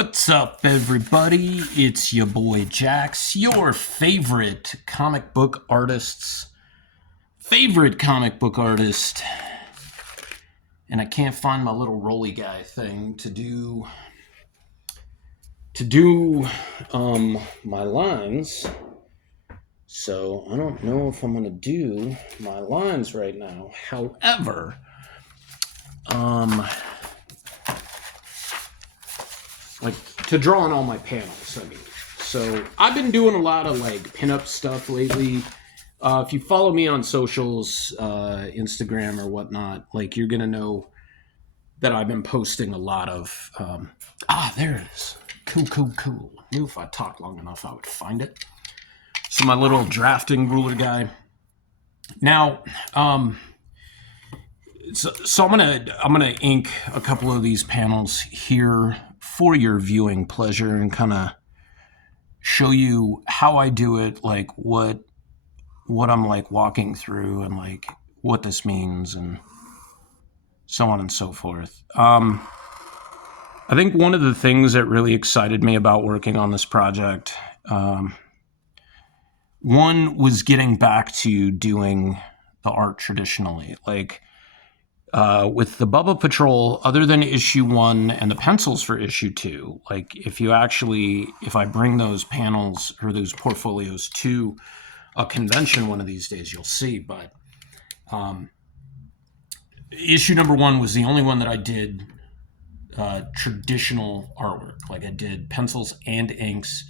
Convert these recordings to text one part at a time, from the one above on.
What's up, everybody? It's your boy Jax, your favorite comic book artist's favorite comic book artist. And I can't find my little rolly guy thing to do my lines. So I don't know if I'm gonna do my lines right now. However, like to draw on all my panels, I mean. So I've been doing a lot of like pinup stuff lately. If you follow me on socials, Instagram or whatnot, like you're gonna know that I've been posting a lot of. There it is. Cool. I knew if I talked long enough, I would find it. So my little drafting ruler guy. Now, so I'm gonna ink a couple of these panels here for your viewing pleasure and kind of show you how I do it, like what I'm like walking through and like what this means and so on and so forth. I think one of the things that really excited me about working on this project, one was getting back to doing the art traditionally, like with the Bubba Patrol, other than issue 1 and the pencils for issue 2, like if I bring those panels or those portfolios to a convention one of these days, you'll see. But issue number 1 was the only one that I did traditional artwork. Like I did pencils and inks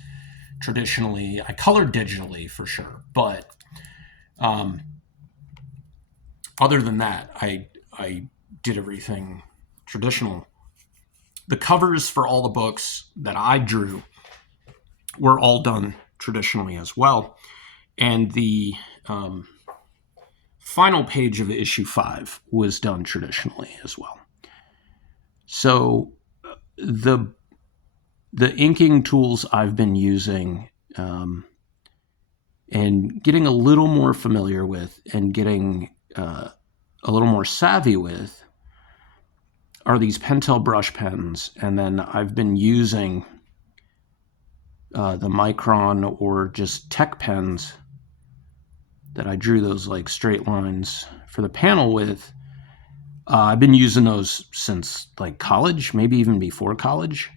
traditionally. I colored digitally for sure, but other than that, I did everything traditional. The covers for all the books that I drew were all done traditionally as well. And the final page of issue 5 was done traditionally as well. So the inking tools I've been using and getting a little more familiar with and getting a little more savvy with are these Pentel brush pens. And then I've been using the Micron or just Tech pens that I drew those like straight lines for the panel with. I've been using those since like college, maybe even before college.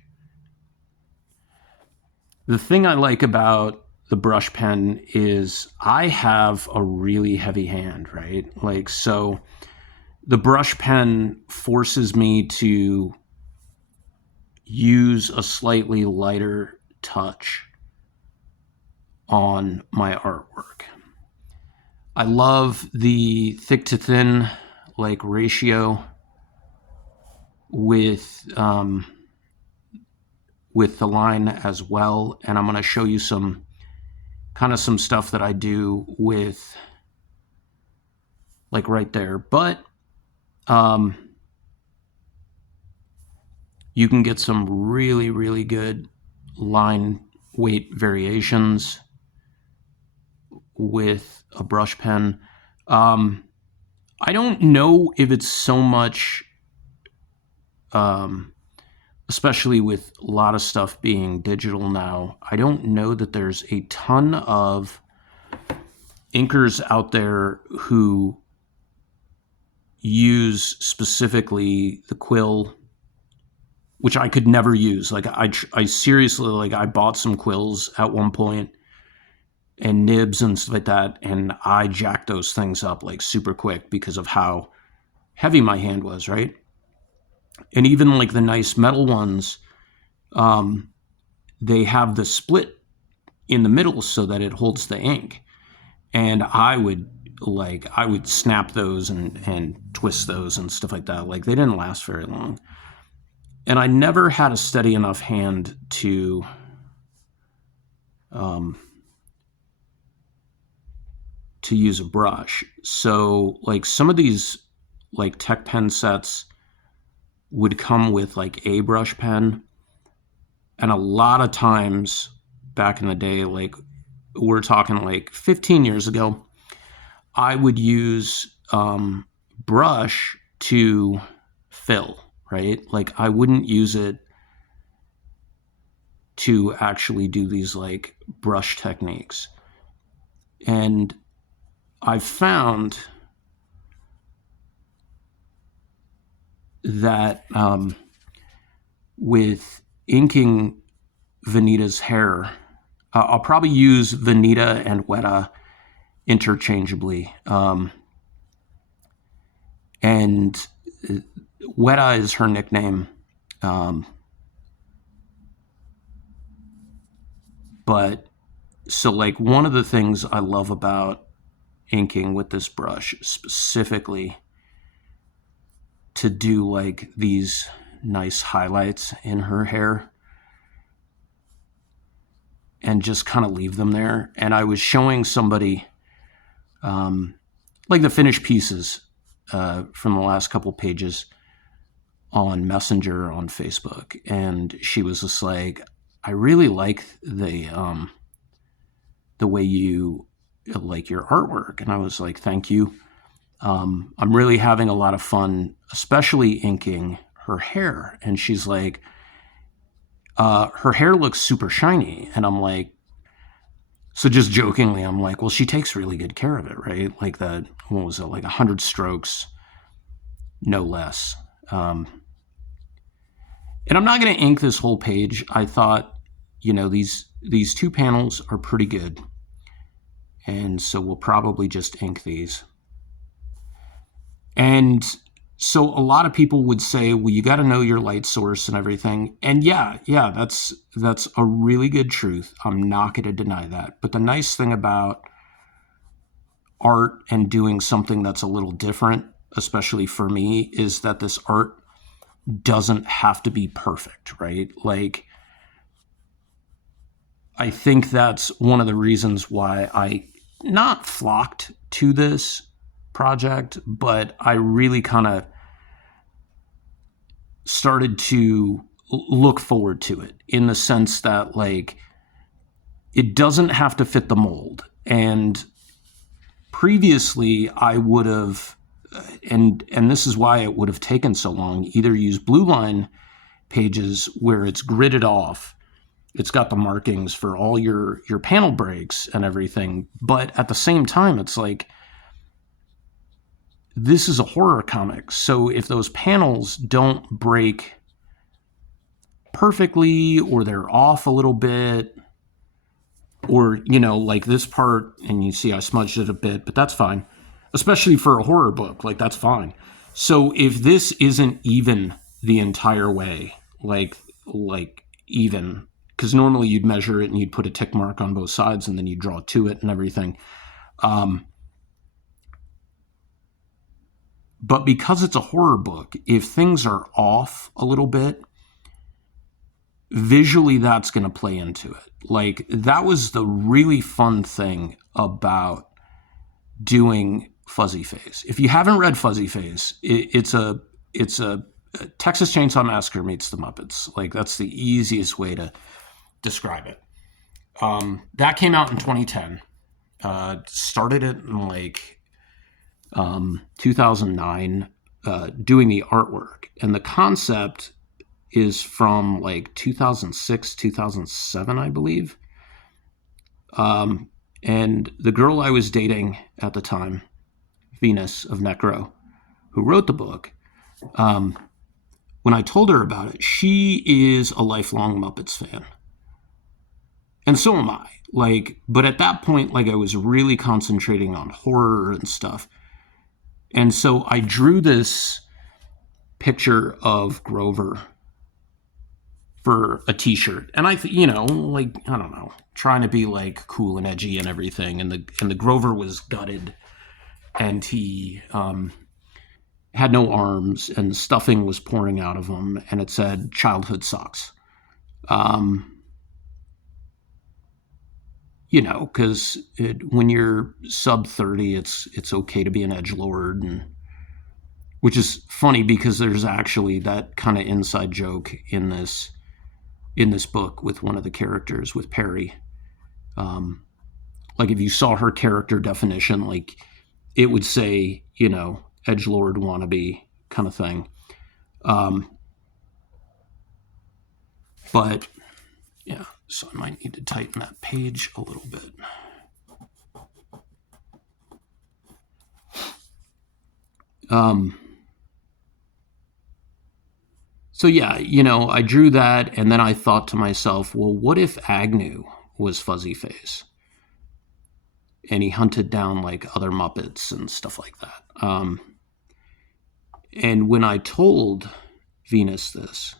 The thing I like about the brush pen is I have a really heavy hand, right? Like, so the brush pen forces me to use a slightly lighter touch on my artwork. I love the thick to thin like ratio with the line as well, and I'm going to show you some stuff that I do with like right there. But you can get some really, really good line weight variations with a brush pen. I don't know if it's so much, especially with a lot of stuff being digital now, I don't know that there's a ton of inkers out there who use specifically the quill, which I could never use. Like I seriously, like I bought some quills at one point and nibs and stuff like that, and I jacked those things up like super quick because of how heavy my hand was, right? And even like the nice metal ones, they have the split in the middle so that it holds the ink. And I would snap those and twist those and stuff like that. Like they didn't last very long. And I never had a steady enough hand to use a brush. So like some of these like Tech pen sets would come with like a brush pen. And a lot of times back in the day, like we're talking like 15 years ago, I would use brush to fill, right? Like I wouldn't use it to actually do these like brush techniques. And I've found that with inking Vanita's hair, I'll probably use Vanita and Guera interchangeably. And Guera is her nickname. But so, like, one of the things I love about inking with this brush specifically to do like these nice highlights in her hair and just kind of leave them there. And I was showing somebody like the finished pieces from the last couple pages on Messenger on Facebook, and she was just like, I really like the way you like your artwork. And I was like, thank you. I'm really having a lot of fun, especially inking her hair. And she's like, her hair looks super shiny. And I'm like, so just jokingly, I'm like, well, she takes really good care of it, right? Like that, what was it, like 100 strokes, no less. And I'm not going to ink this whole page. I thought, these two panels are pretty good. And so we'll probably just ink these. And so a lot of people would say, well, you got to know your light source and everything. And yeah, that's a really good truth. I'm not going to deny that. But the nice thing about art and doing something that's a little different, especially for me, is that this art doesn't have to be perfect, right? Like, I think that's one of the reasons why I not flocked to this project, but I really kind of started to look forward to it in the sense that, like, it doesn't have to fit the mold. And previously I would have, and this is why it would have taken so long, either use blue line pages where it's gridded off. It's got the markings for all your panel breaks and everything. But at the same time, it's like, this is a horror comic. So if those panels don't break perfectly, or they're off a little bit, or, like this part, and you see I smudged it a bit, but that's fine. Especially for a horror book, like, that's fine. So if this isn't even the entire way, like even, because normally you'd measure it and you'd put a tick mark on both sides and then you'd draw to it and everything. But because it's a horror book, if things are off a little bit, visually that's going to play into it. Like, that was the really fun thing about doing Fuzzy Face. If you haven't read Fuzzy Face, it's a Texas Chainsaw Massacre meets the Muppets. Like, that's the easiest way to describe it. That came out in 2010. Started it in like 2009, doing the artwork. And the concept is from like 2006, 2007, I believe. And the girl I was dating at the time, Venus of Necro, who wrote the book, when I told her about it, she is a lifelong Muppets fan. And so am I. Like, but at that point, like, I was really concentrating on horror and stuff. And so I drew this picture of Grover for a t-shirt. And I like, I don't know, trying to be like cool and edgy and everything. And the Grover was gutted, and he had no arms, and stuffing was pouring out of him, and it said childhood sucks. Because when you're sub 30, it's okay to be an edgelord, and which is funny because there's actually that kind of inside joke in this book with one of the characters, with Perry. Like, if you saw her character definition, like, it would say, edgelord wannabe kind of thing. But Yeah, so I might need to tighten that page a little bit. So yeah, I drew that, and then I thought to myself, well, what if Agnew was Fuzzy Face and he hunted down like other Muppets and stuff like that? And when I told Venus this,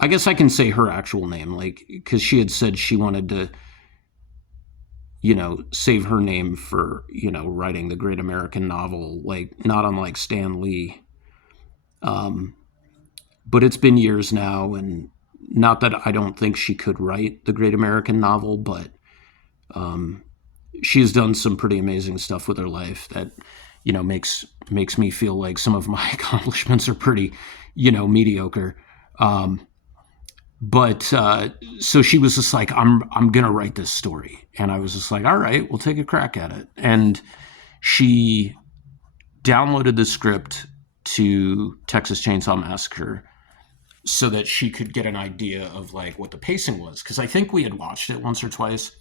I guess I can say her actual name, like, because she had said she wanted to, save her name for, writing the great American novel, like, not unlike Stan Lee. But it's been years now, and not that I don't think she could write the great American novel, but she has done some pretty amazing stuff with her life that, makes me feel like some of my accomplishments are pretty, mediocre. But so she was just like, I'm gonna write this story, and I was just like, all right, we'll take a crack at it. And she downloaded the script to Texas Chainsaw Massacre so that she could get an idea of like what the pacing was, because I think we had watched it once or twice.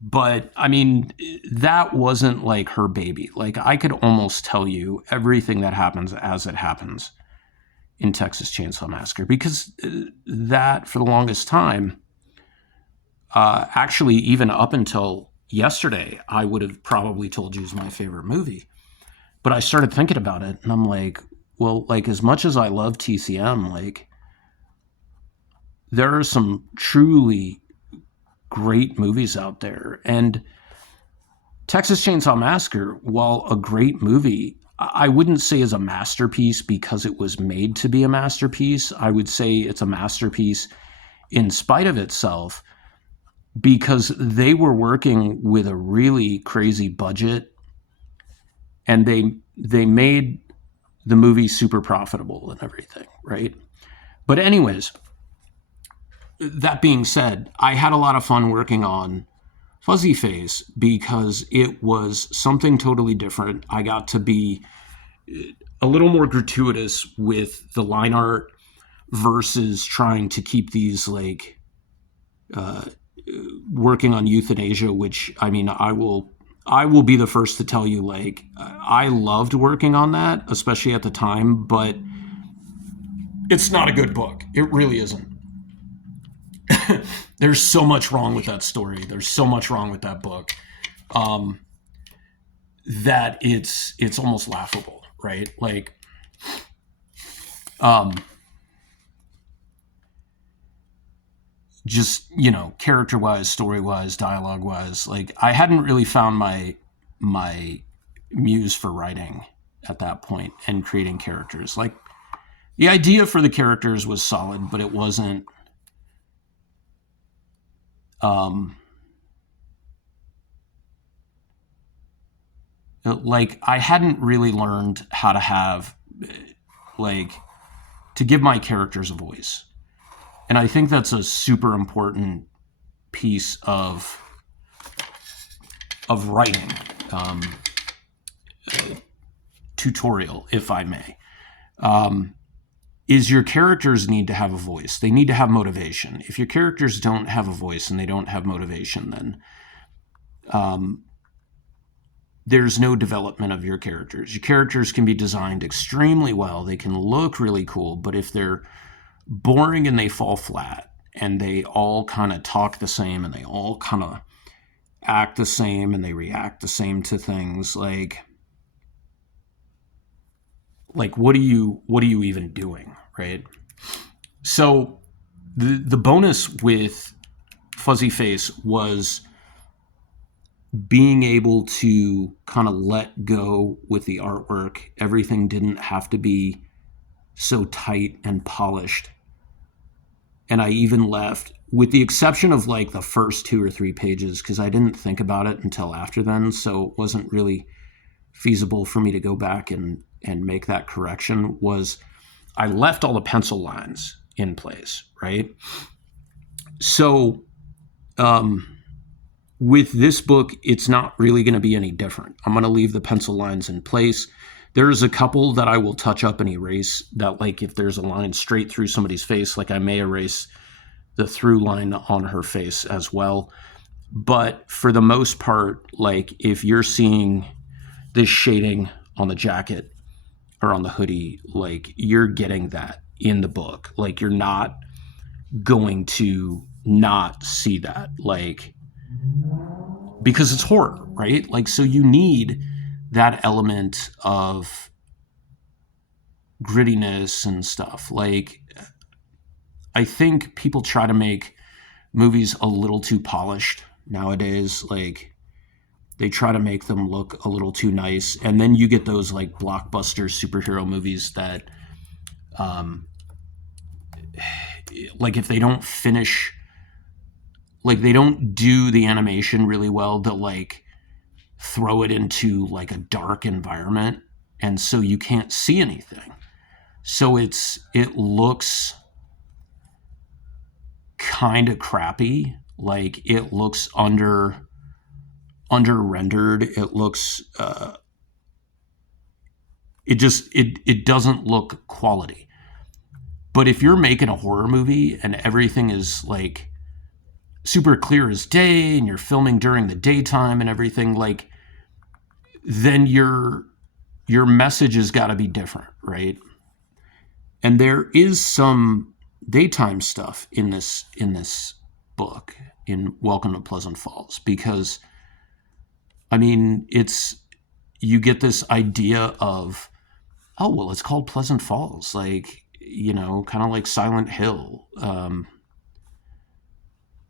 But I mean, that wasn't like her baby. Like, I could almost tell you everything that happens as it happens in Texas Chainsaw Massacre, because that, for the longest time, actually, even up until yesterday, I would have probably told you is my favorite movie. But I started thinking about it, and I'm like, well, like, as much as I love TCM, like, there are some truly great movies out there. And Texas Chainsaw Massacre, while a great movie, I wouldn't say is a masterpiece because it was made to be a masterpiece. I would say it's a masterpiece in spite of itself, because they were working with a really crazy budget, and they made the movie super profitable and everything, right? But anyways, that being said, I had a lot of fun working on Fuzzy Face because it was something totally different. I got to be a little more gratuitous with the line art versus trying to keep these like working on euthanasia, which, I mean, I will be the first to tell you, like, I loved working on that, especially at the time, but it's not a good book. It really isn't. There's so much wrong with that story. There's so much wrong with that book, that it's almost laughable, right? Like, just, character wise, story wise, dialogue wise, like, I hadn't really found my muse for writing at that point and creating characters. Like, the idea for the characters was solid, but it wasn't like, I hadn't really learned how to have, like, to give my characters a voice. And I think that's a super important piece of writing, tutorial, if I may, is your characters need to have a voice. They need to have motivation. If your characters don't have a voice and they don't have motivation, then there's no development of your characters. Your characters can be designed extremely well. They can look really cool, but if they're boring and they fall flat and they all kind of talk the same and they all kind of act the same and they react the same to things, like what are you even doing, right? So the bonus with Fuzzy Face was being able to kind of let go with the artwork. Everything didn't have to be so tight and polished. And I even left, with the exception of like the first 2 or 3 pages, because I didn't think about it until after then, so it wasn't really feasible for me to go back and make that correction, was I left all the pencil lines in place, right? So with this book, it's not really going to be any different. I'm going to leave the pencil lines in place. There's a couple that I will touch up and erase, that, like, if there's a line straight through somebody's face, like, I may erase the through line on her face as well. But for the most part, like if you're seeing this shading on the jacket or on the hoodie, like you're getting that in the book. Like you're not going to not see that, like, because it's horror, right? Like, so you need that element of grittiness and stuff. Like, I think people try to make movies a little too polished nowadays. Like, they try to make them look a little too nice, and then you get those like blockbuster superhero movies that, um, like, if they don't finish, like, they don't do the animation really well, they'll like throw it into like a dark environment, and so you can't see anything. So it looks kind of crappy. Like it looks under rendered. It looks it doesn't look quality. But if you're making a horror movie and everything is like super clear as day and you're filming during the daytime and everything, like, then your message has got to be different, right? And there is some daytime stuff in this book, in Welcome to Pleasant Falls, because I mean, it's, you get this idea of, oh well, it's called Pleasant Falls, like, you know, kind of like Silent Hill,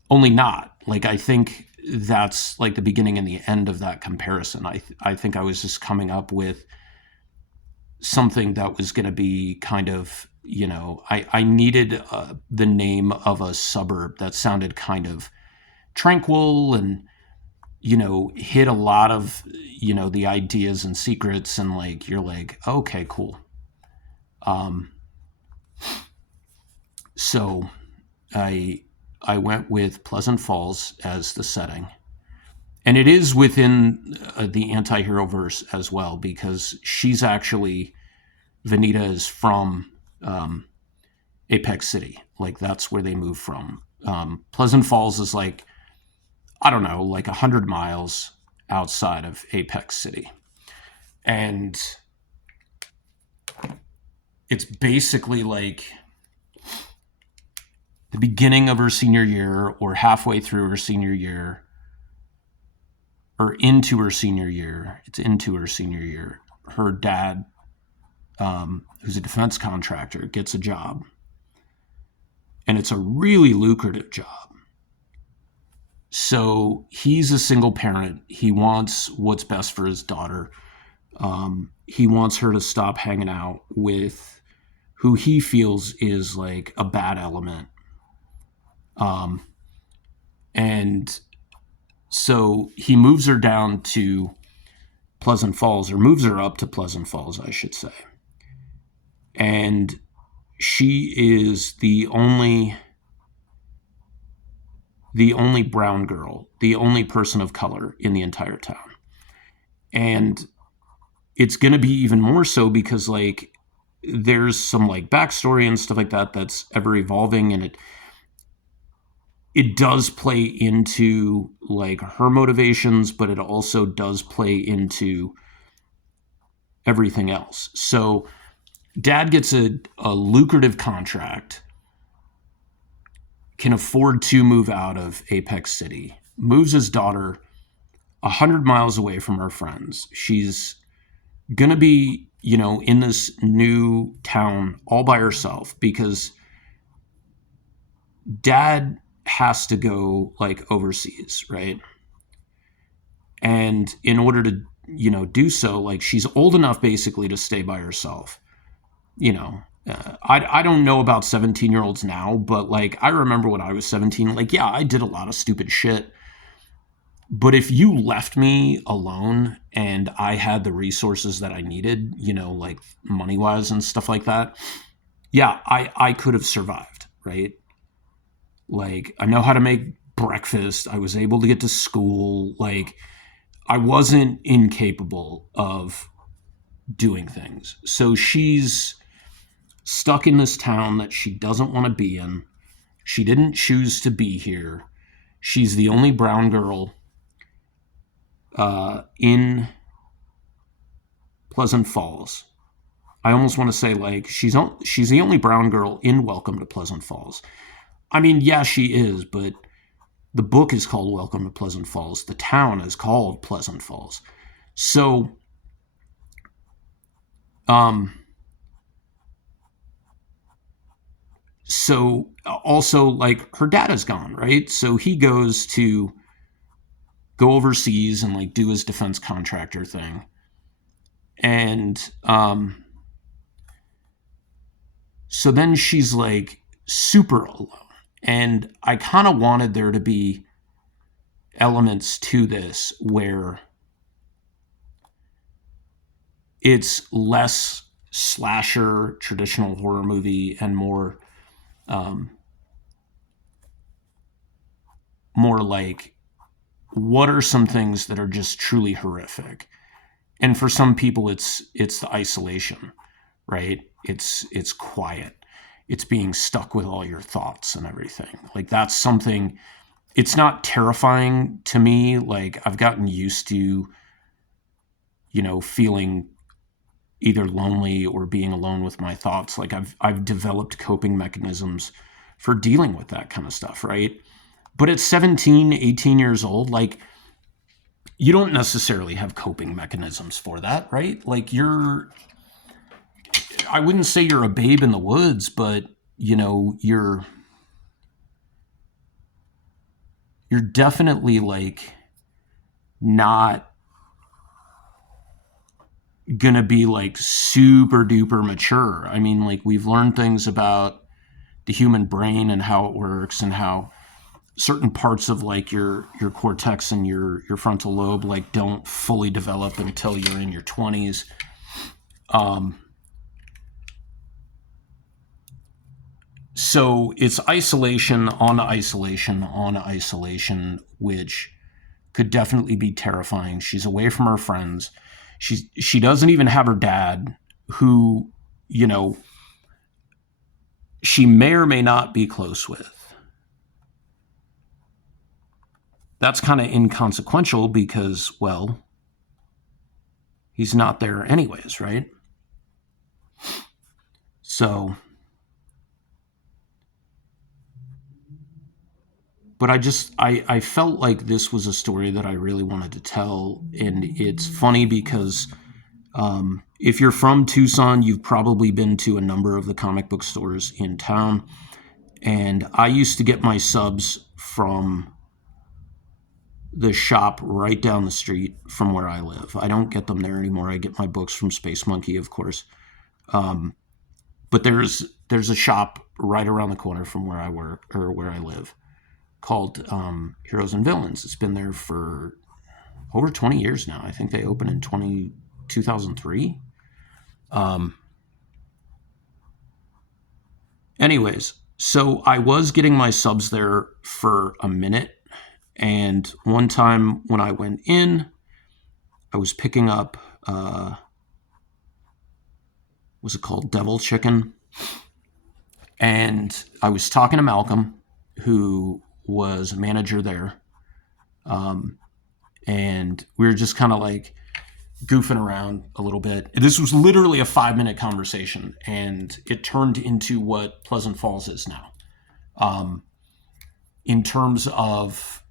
only not. Like, I think that's like the beginning and the end of that comparison. I think I was just coming up with something that was going to be kind of, you know, I needed the name of a suburb that sounded kind of tranquil and, you know, hit a lot of, you know, the ideas and secrets, and like you're like, okay, cool. So I went with Pleasant Falls as the setting. And it is within the anti-hero verse as well, because she's actually, Vanita is from Apex City. Like, that's where they moved from. Pleasant Falls is like, I don't know, like 100 miles outside of Apex City. And it's basically like the beginning of her senior year, or halfway through her senior year, or into her senior year. It's into her senior year. Her dad, who's a defense contractor, gets a job. And it's a really lucrative job. So he's a single parent. He wants what's best for his daughter. He wants her to stop hanging out with who he feels is like a bad element. And so he moves her down to Pleasant Falls, or moves her up to Pleasant Falls, I should say. And she is the only brown girl, the only person of color in the entire town. And it's going to be even more so because, like, there's some like backstory and stuff like that that's ever evolving, and it does play into like her motivations, but it also does play into everything else. So dad gets a lucrative contract, can afford to move out of Apex City, moves his daughter 100 miles away from her friends. She's going to be, you know, in this new town all by herself because dad has to go like overseas, right? And in order to, you know, do so, like, she's old enough basically to stay by herself. You know, I don't know about 17-year-olds now, but like I remember when I was 17, like, yeah, I did a lot of stupid shit. But if you left me alone and I had the resources that I needed, you know, like money wise and stuff like that, yeah, I could have survived, right? Like, I know how to make breakfast. I was able to get to school. Like, I wasn't incapable of doing things. So she's stuck in this town that she doesn't want to be in. She didn't choose to be here. She's the only brown girl in Pleasant Falls. I almost want to say like she's the only brown girl in Welcome to Pleasant Falls. I mean, yeah, she is, but the book is called Welcome to Pleasant Falls. The town is called Pleasant Falls. So, so also like her dad is gone, right? So he goes to go overseas and like do his defense contractor thing. And so then she's like super alone. And I kind of wanted there to be elements to this where it's less slasher, traditional horror movie, and more like, what are some things that are just truly horrific? And for some people, it's the isolation, right? It's quiet. It's being stuck with all your thoughts and everything. Like that's something. It's not terrifying to me. Like I've gotten used to, feeling either lonely or being alone with my thoughts. Like I've developed coping mechanisms for dealing with that kind of stuff, right? But at 17, 18 years old, like you don't necessarily have coping mechanisms for that, right? Like I wouldn't say you're a babe in the woods, but you're definitely like not gonna be like super duper mature. I mean, like we've learned things about the human brain and how it works and how certain parts of like your cortex and your frontal lobe like don't fully develop until you're in your 20s. So it's isolation on isolation on isolation, which could definitely be terrifying. She's away from her friends. She doesn't even have her dad, who, she may or may not be close with. That's kind of inconsequential because, well, he's not there anyways, right? So, but I felt like this was a story that I really wanted to tell. And it's funny because if you're from Tucson, you've probably been to a number of the comic book stores in town. And I used to get my subs from the shop right down the street from where I live. I don't get them there anymore. I get my books from Space Monkey, of course. But there's a shop right around the corner from where I work or where I live called Heroes and Villains. It's been there for over 20 years now. I think they opened in 2003. Anyways, so I was getting my subs there for a minute. And one time when I went in, I was picking up, was it called Devil Chicken? And I was talking to Malcolm, who was a manager there. And we were just kind of like goofing around a little bit. This was literally a 5-minute conversation, and it turned into what Pleasant Falls is now. In terms of,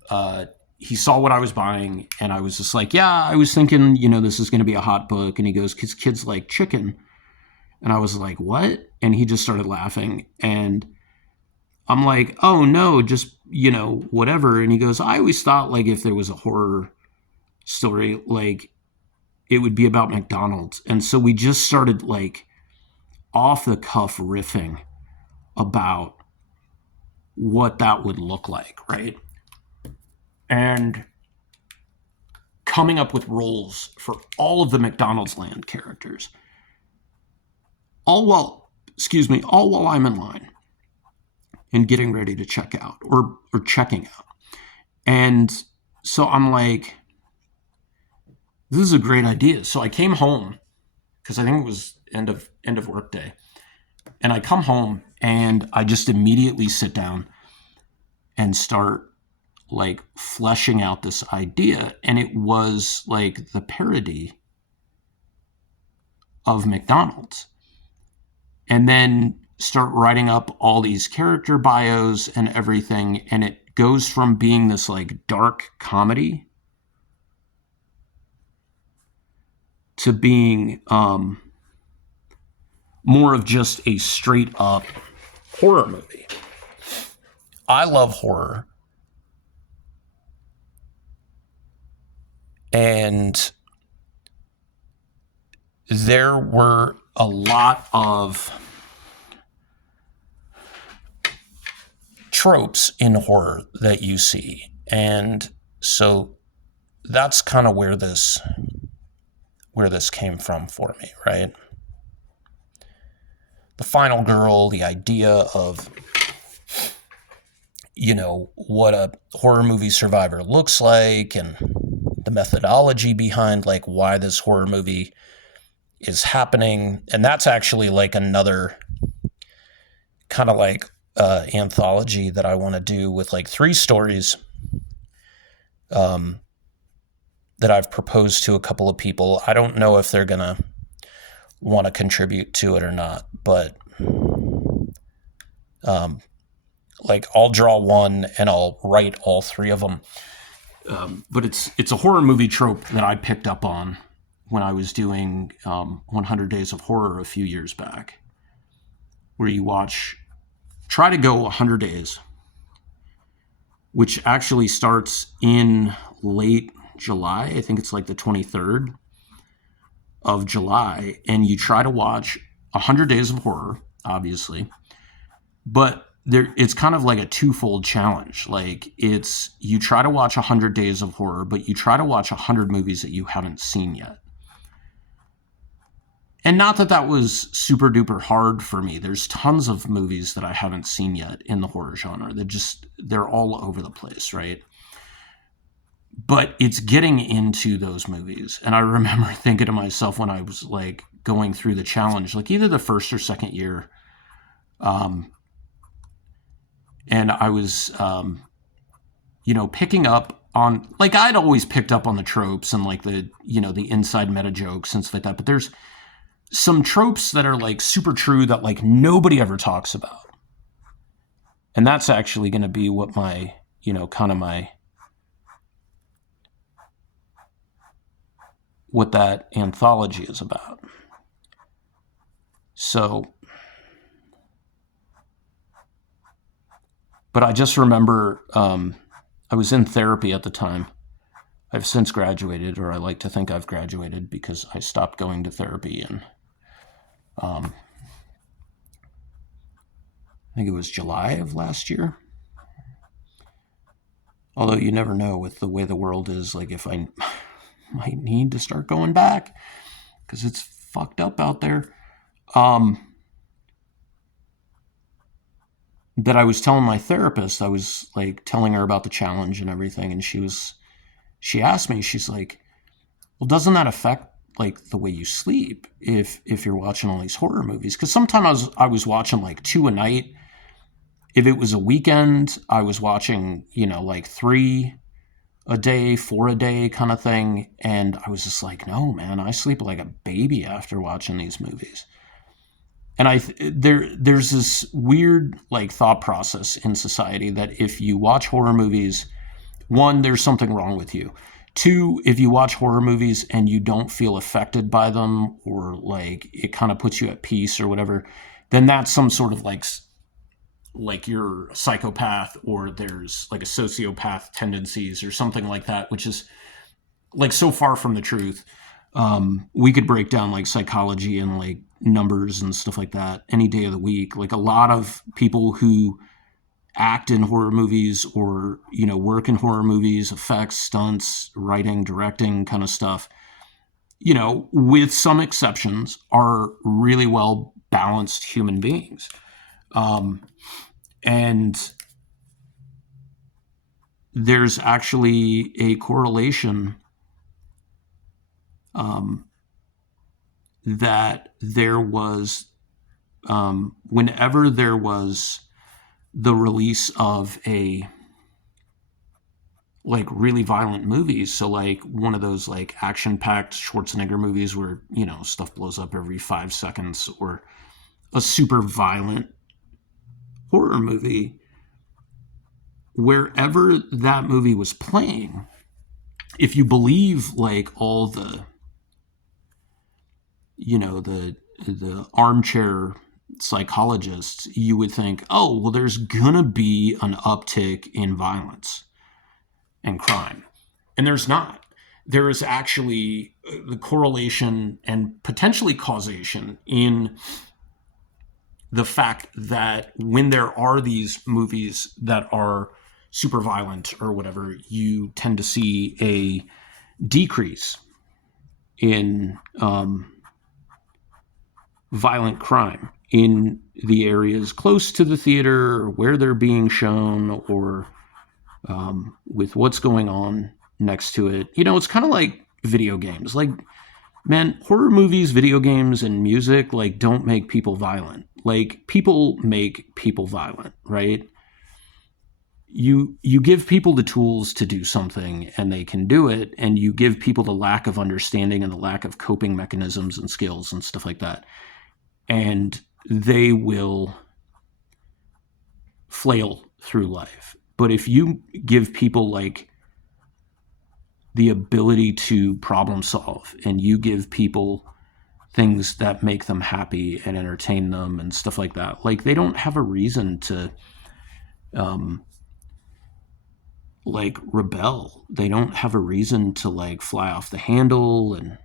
he saw what I was buying, and I was just like, yeah, I was thinking, this is going to be a hot book. And he goes, kids like chicken. And I was like, what? And he just started laughing. And I'm like, oh no, just, whatever. And he goes, I always thought like if there was a horror story, like it would be about McDonald's. And so we just started like off the cuff riffing about what that would look like, right? And coming up with roles for all of the McDonald's Land characters. All while I'm in line and getting ready to check out or checking out. And so I'm like, this is a great idea. So I came home because I think it was end of work day. And I come home and I just immediately sit down and start like fleshing out this idea. And it was like the parody of McDonald's. And then start writing up all these character bios and everything. And it goes from being this like dark comedy to being more of just a straight up horror movie. I love horror. And there were a lot of tropes in horror that you see. And so that's kind of where this came from for me, right? The final girl, the idea of, what a horror movie survivor looks like, and the methodology behind like why this horror movie is happening. And that's actually like another kind of like anthology that I want to do with like 3 stories that I've proposed to a couple of people. I don't know if they're gonna want to contribute to it or not, but like I'll draw one and I'll write all 3 of them. But it's a horror movie trope that I picked up on when I was doing 100 Days of Horror a few years back, where you try to go 100 days, which actually starts in late July. I think it's like the 23rd of July, and you try to watch 100 Days of Horror, obviously, but it's kind of like a twofold challenge. Like you try to watch 100 Days of Horror, but you try to watch 100 movies that you haven't seen yet. And not that was super duper hard for me. There's tons of movies that I haven't seen yet in the horror genre. They're all over the place, right? But it's getting into those movies. And I remember thinking to myself when I was like going through the challenge, like either the first or second year, and I was, picking up on, like I'd always picked up on the tropes and like the inside meta jokes and stuff like that. But there's some tropes that are like super true that like nobody ever talks about. And that's actually going to be what my, what that anthology is about. So, but I just remember I was in therapy at the time. I've since graduated, or I like to think I've graduated, because I stopped going to therapy in, I think it was July of last year. Although you never know with the way the world is, like if I might need to start going back, because it's fucked up out there. That I was telling my therapist, I was like telling her about the challenge and everything, and she asked me, she's like, well, doesn't that affect like the way you sleep if you're watching all these horror movies? Because sometimes I was watching like 2 a night. If it was a weekend, I was watching, like 3 a day, 4 a day kind of thing. And I was just like, no, man, I sleep like a baby after watching these movies. And there's this weird like thought process in society that if you watch horror movies, 1, there's something wrong with you. 2, if you watch horror movies and you don't feel affected by them, or like it kind of puts you at peace or whatever, then that's some sort of like you're a psychopath, or there's like a sociopath tendencies or something like that, which is like so far from the truth. We could break down like psychology and like numbers and stuff like that any day of the week. Like a lot of people who act in horror movies or, work in horror movies, effects, stunts, writing, directing kind of stuff, with some exceptions, are really well balanced human beings. And there's actually a correlation that there was, whenever there was the release of a like really violent movies. So like one of those like action-packed Schwarzenegger movies where, stuff blows up every 5 seconds, or a super violent horror movie. Wherever that movie was playing, if you believe like all the, the armchair psychologists, you would think, oh, well, there's gonna be an uptick in violence and crime. And there's not. There is actually the correlation and potentially causation in the fact that when there are these movies that are super violent or whatever, you tend to see a decrease in violent crime in the areas close to the theater, or where they're being shown, or with what's going on next to it. It's kind of like video games. Like, man, horror movies, video games, and music, like, don't make people violent. Like, people make people violent, right? You give people the tools to do something and they can do it, and you give people the lack of understanding and the lack of coping mechanisms and skills and stuff like that, and they will flail through life. But if you give people like the ability to problem solve, and you give people things that make them happy and entertain them and stuff like that, like, they don't have a reason to like rebel. They don't have a reason to like fly off the handle and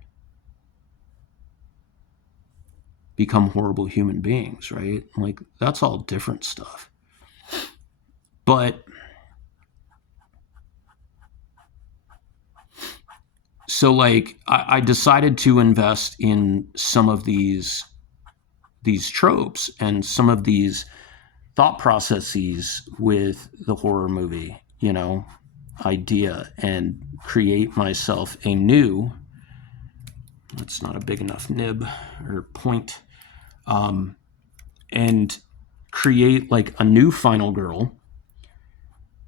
become horrible human beings, right? Like, that's all different stuff. But so like I decided to invest in some of these tropes and some of these thought processes with the horror movie, idea, and create myself a new, that's not a big enough nib or point, and create like a new final girl,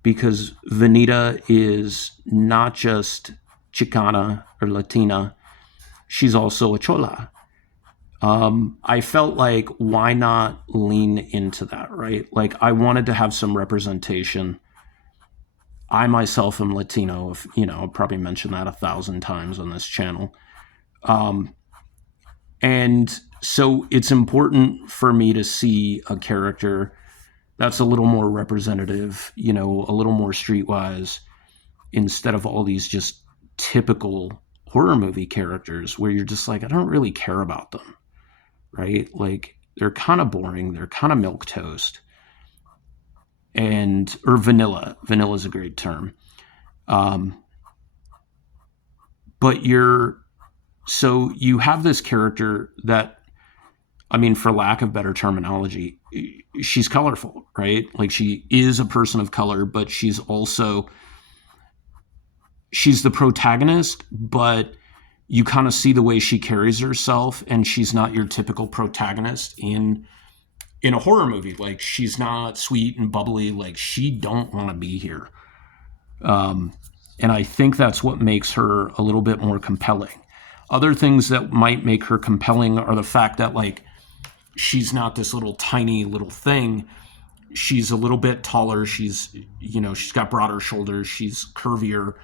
because Venita is not just Chicana or Latina, she's also a Chola. I felt like, why not lean into that, right? Like, I wanted to have some representation. I myself am Latino. If I'll probably mention that 1,000 times on this channel. And so it's important for me to see a character that's a little more representative, a little more streetwise, instead of all these just typical horror movie characters where you're just like, I don't really care about them, right? Like, they're kind of boring. They're kind of milquetoast. Or vanilla. Vanilla is a great term. But so you have this character that, I mean, for lack of better terminology, she's colorful, right? Like, she is a person of color, but she's the protagonist, but you kind of see the way she carries herself, and she's not your typical protagonist in a horror movie. Like, she's not sweet and bubbly. Like, she don't want to be here. And I think that's what makes her a little bit more compelling. Other things that might make her compelling are the fact that, like, she's not this little tiny little thing. She's a little bit taller. She's got broader shoulders. She's curvier.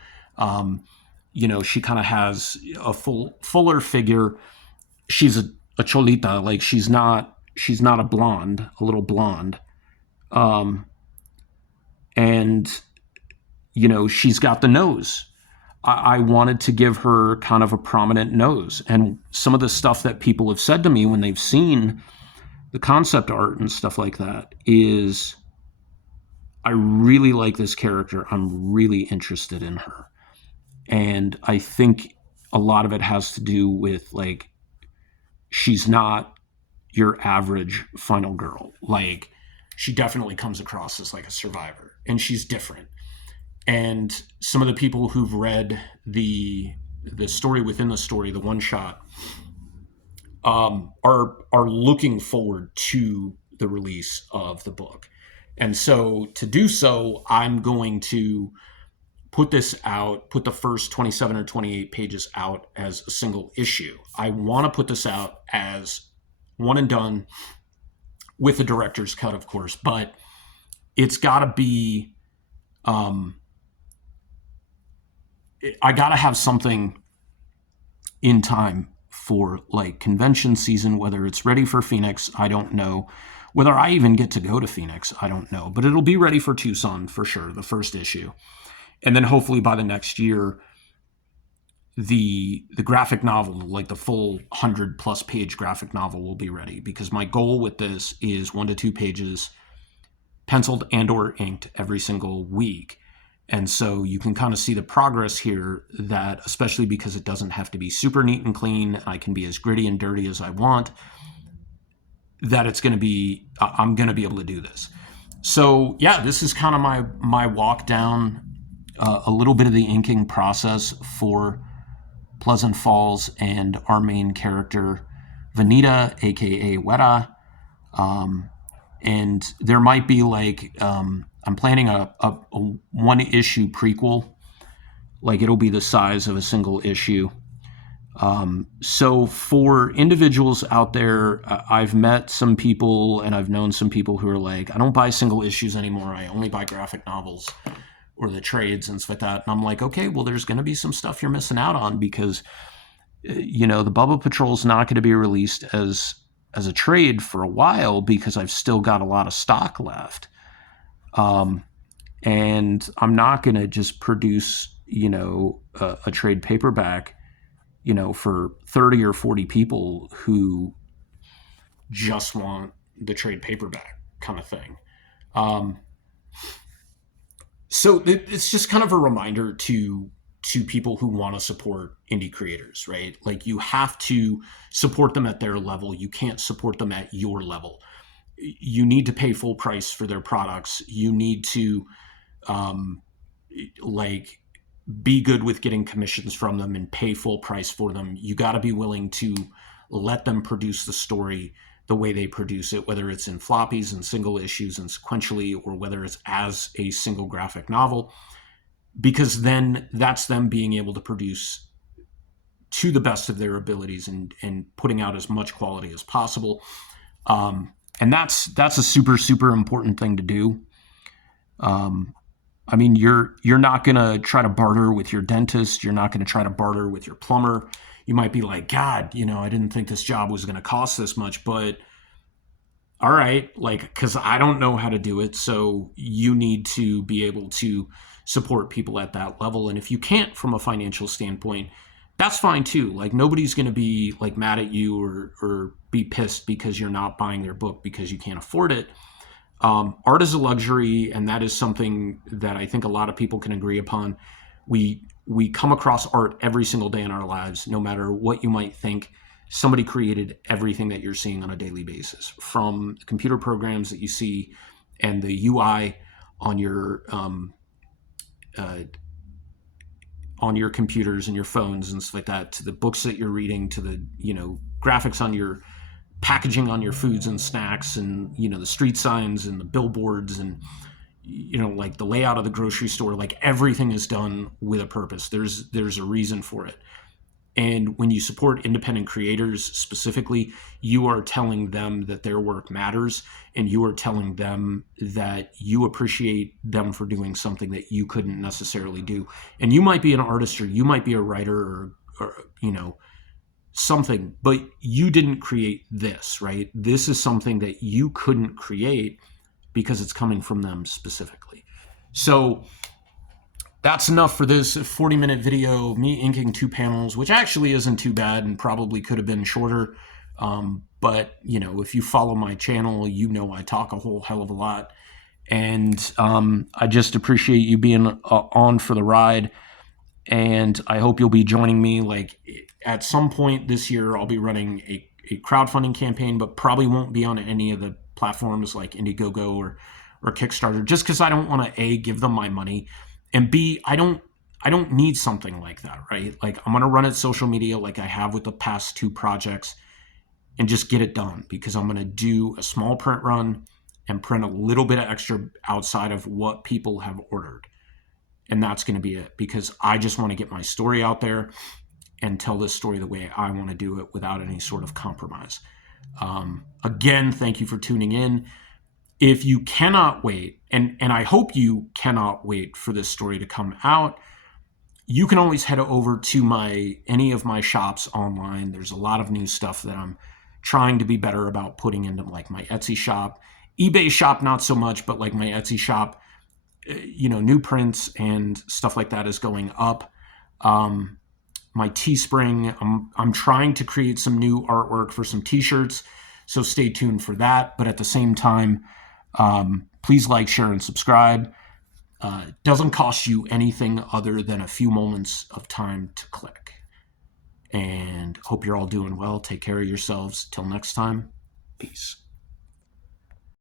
She kind of has a fuller figure. She's a cholita. Like, she's not a blonde, a little blonde. And she's got the nose. I wanted to give her kind of a prominent nose. And some of the stuff that people have said to me when they've seen the concept art and stuff like that is, I really like this character. I'm really interested in her. And I think a lot of it has to do with, like, she's not your average final girl. Like, she definitely comes across as like a survivor, and she's different. And some of the people who've read the story within the story, the one shot, are looking forward to the release of the book. And so to do so, I'm going to put this out, put the first 27 or 28 pages out as a single issue. I want to put this out as one and done with a director's cut, of course, but it's got to be, I got to have something in time for like convention season, whether it's ready for Phoenix, I don't know. Whether I even get to go to Phoenix, I don't know, but it'll be ready for Tucson for sure, the first issue. And then hopefully by the next year, the graphic novel, like the full 100+ page graphic novel, will be ready, because my goal with this is 1 to 2 pages penciled and or inked every single week. And so you can kind of see the progress here, that especially because it doesn't have to be super neat and clean, I can be as gritty and dirty as I want, that it's going to be, I'm going to be able to do this. So yeah, this is kind of my walk down a little bit of the inking process for Pleasant Falls and our main character, Vanita, aka Guera. And there might be like, I'm planning a 1-issue prequel, like it'll be the size of a single issue. So for individuals out there, I've met some people and I've known some people who are like, I don't buy single issues anymore. I only buy graphic novels or the trades and stuff like that. And I'm like, okay, well, there's going to be some stuff you're missing out on, because, the Bubba Patrol is not going to be released as a trade for a while, because I've still got a lot of stock left. And I'm not going to just produce, a trade paperback, for 30 or 40 people who just want the trade paperback kind of thing. So it's just kind of a reminder to people who want to support indie creators, right? Like, you have to support them at their level. You can't support them at your level. You need to pay full price for their products. You need to, be good with getting commissions from them and pay full price for them. You got to be willing to let them produce the story the way they produce it, whether it's in floppies and single issues and sequentially, or whether it's as a single graphic novel, because then that's them being able to produce to the best of their abilities and putting out as much quality as possible. And that's a super, super important thing to do. I mean, you're not going to try to barter with your dentist. You're not going to try to barter with your plumber. You might be like, God, I didn't think this job was going to cost this much, but all right, because I don't know how to do it. So you need to be able to support people at that level. And if you can't from a financial standpoint, that's fine too. Like, nobody's going to be like mad at you or be pissed because you're not buying their book because you can't afford it. Art is a luxury, and that is something that I think a lot of people can agree upon. We come across art every single day in our lives, no matter what you might think. Somebody created everything that you're seeing on a daily basis, from computer programs that you see and the UI on your computers and your phones and stuff like that, to the books that you're reading, to the graphics on your packaging on your foods and snacks, and the street signs and the billboards, and like the layout of the grocery store. Like, everything is done with a purpose. There's a reason for it. And when you support independent creators specifically, you are telling them that their work matters, and you are telling them that you appreciate them for doing something that you couldn't necessarily do. And you might be an artist, or you might be a writer, or something, but you didn't create this, right? This is something that you couldn't create because it's coming from them specifically. So that's enough for this 40-minute video, me inking 2 panels, which actually isn't too bad and probably could have been shorter. But if you follow my channel, I talk a whole hell of a lot. And I just appreciate you being on for the ride. And I hope you'll be joining me. Like, at some point this year, I'll be running a crowdfunding campaign, but probably won't be on any of the platforms like Indiegogo or Kickstarter, just because I don't want to A, give them my money, and B, I don't need something like that, right? Like, I'm going to run it social media like I have with the past 2 projects, and just get it done, because I'm going to do a small print run and print a little bit of extra outside of what people have ordered. And that's going to be it, because I just want to get my story out there and tell this story the way I want to do it without any sort of compromise. Again, thank you for tuning in. If you cannot wait, and I hope you cannot wait for this story to come out, you can always head over to any of my shops online. There's a lot of new stuff that I'm trying to be better about putting into, like, my Etsy shop. eBay shop, not so much, but like my Etsy shop, new prints and stuff like that is going up. My Teespring, I'm trying to create some new artwork for some t-shirts, so stay tuned for that. But at the same time, please like, share, and subscribe. It doesn't cost you anything other than a few moments of time to click. And hope you're all doing well. Take care of yourselves. Till next time, peace.